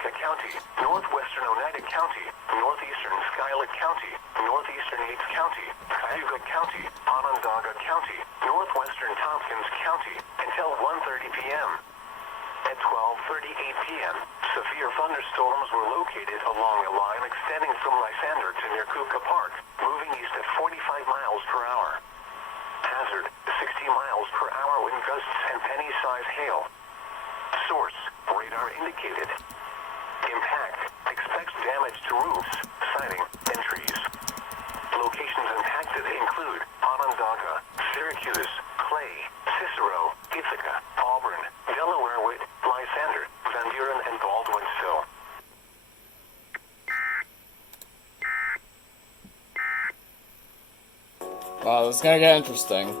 Seneca County, northwestern Oneida County, northeastern Schuyler County, northeastern Yates County, Cayuga County, Onondaga County, northwestern Tompkins County, until 1:30 p.m. At 12:38 p.m., severe thunderstorms were located along a line extending from Lysander to near Kuka Park, moving east at 45 miles per hour. Hazard, 60 miles per hour wind gusts and penny-size hail. Source, radar indicated. Impact, expects damage to roofs, siding, and trees. Locations impacted include Onondaga, Syracuse, Clay, Cicero, Ithaca, Auburn, Delaware Witt, Lysander, Van Buren, and Baldwinsville. Wow, this is gonna get interesting.